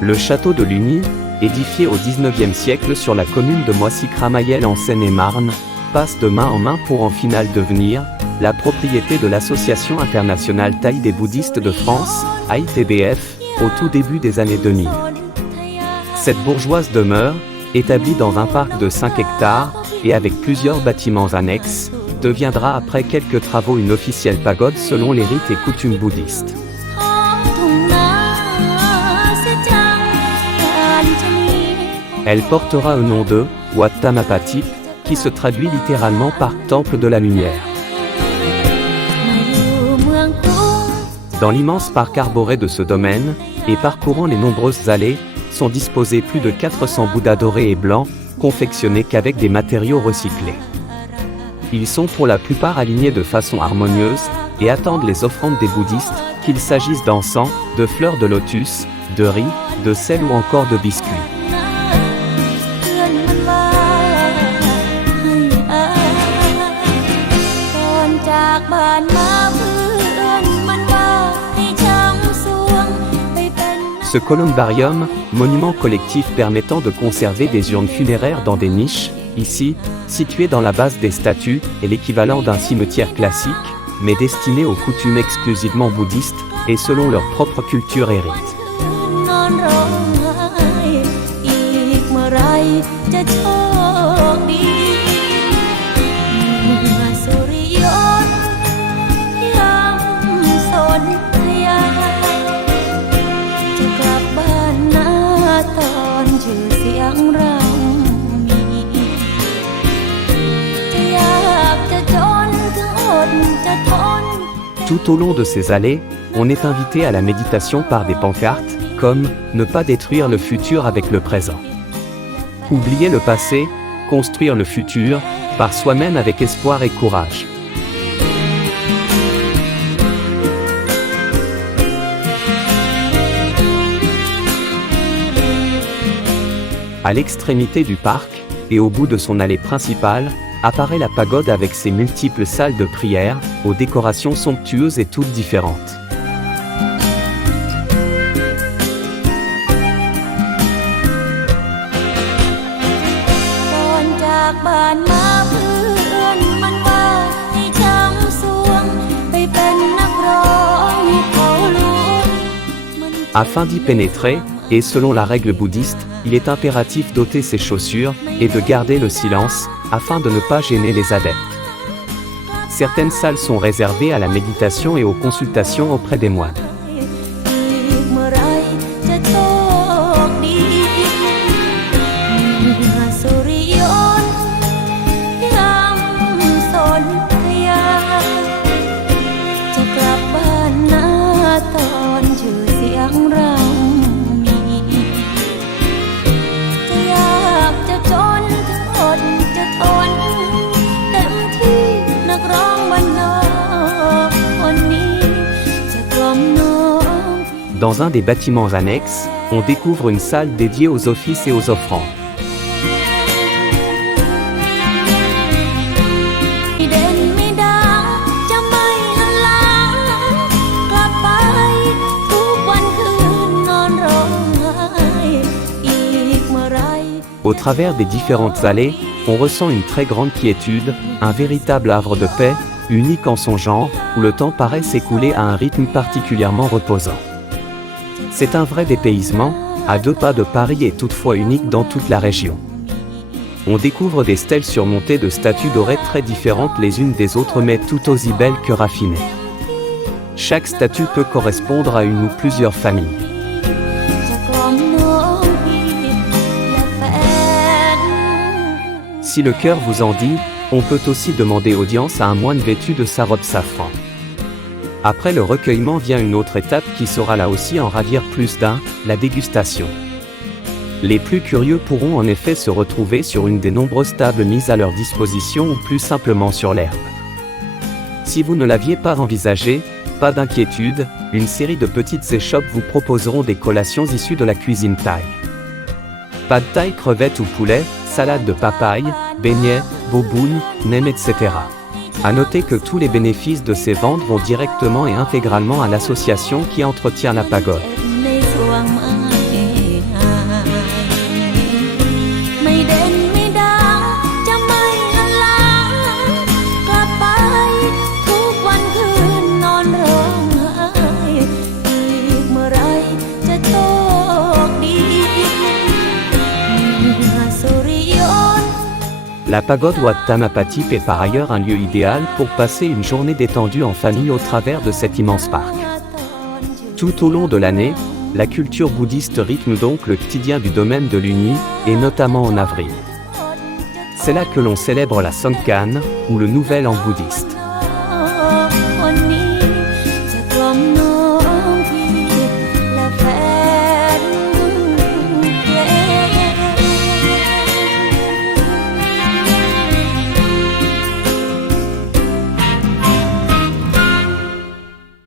Le château de Lugny, édifié au XIXe siècle sur la commune de Moissy-Cramayel en Seine-et-Marne, passe de main en main pour en finale devenir la propriété de l'Association internationale thaï des bouddhistes de France, AITBF, au tout début des années 2000. Cette bourgeoise demeure, établie dans un parc de 5 hectares, et avec plusieurs bâtiments annexes, deviendra après quelques travaux une officielle pagode selon les rites et coutumes bouddhistes. Elle portera le nom de Wat Thamapatip, qui se traduit littéralement par Temple de la Lumière. Dans l'immense parc arboré de ce domaine, et parcourant les nombreuses allées, sont disposés plus de 400 bouddhas dorés et blancs, confectionnés qu'avec des matériaux recyclés. Ils sont pour la plupart alignés de façon harmonieuse, et attendent les offrandes des bouddhistes, qu'il s'agisse d'encens, de fleurs de lotus, de riz, de sel ou encore de biscuits. Ce columbarium, monument collectif permettant de conserver des urnes funéraires dans des niches, ici, situé dans la base des statues, est l'équivalent d'un cimetière classique, mais destiné aux coutumes exclusivement bouddhistes, et selon leur propre culture et rites. Tout au long de ces allées, on est invité à la méditation par des pancartes, comme « Ne pas détruire le futur avec le présent ». Oublier le passé, construire le futur, par soi-même avec espoir et courage. À l'extrémité du parc, et au bout de son allée principale, apparaît la pagode avec ses multiples salles de prière, aux décorations somptueuses et toutes différentes. Afin d'y pénétrer, et selon la règle bouddhiste, il est impératif d'ôter ses chaussures, et de garder le silence, afin de ne pas gêner les adeptes. Certaines salles sont réservées à la méditation et aux consultations auprès des moines. Dans un des bâtiments annexes, on découvre une salle dédiée aux offices et aux offrandes. Au travers des différentes allées, on ressent une très grande quiétude, un véritable havre de paix, unique en son genre, où le temps paraît s'écouler à un rythme particulièrement reposant. C'est un vrai dépaysement, à 2 pas de Paris et toutefois unique dans toute la région. On découvre des stèles surmontées de statues dorées très différentes les unes des autres mais tout aussi belles que raffinées. Chaque statue peut correspondre à une ou plusieurs familles. Si le cœur vous en dit, on peut aussi demander audience à un moine vêtu de sa robe safran. Après le recueillement vient une autre étape qui saura là aussi en ravir plus d'un, la dégustation. Les plus curieux pourront en effet se retrouver sur une des nombreuses tables mises à leur disposition ou plus simplement sur l'herbe. Si vous ne l'aviez pas envisagé, pas d'inquiétude, une série de petites échoppes vous proposeront des collations issues de la cuisine thaï. Pad thaï, crevettes ou poulet, salade de papaye, beignets, boboon, nem, etc. À noter que tous les bénéfices de ces ventes vont directement et intégralement à l'association qui entretient la pagode. La pagode Wat Thamapatip est par ailleurs un lieu idéal pour passer une journée détendue en famille au travers de cet immense parc. Tout au long de l'année, la culture bouddhiste rythme donc le quotidien du domaine de l'Uni, et notamment en avril. C'est là que l'on célèbre la Songkran, ou le Nouvel An bouddhiste.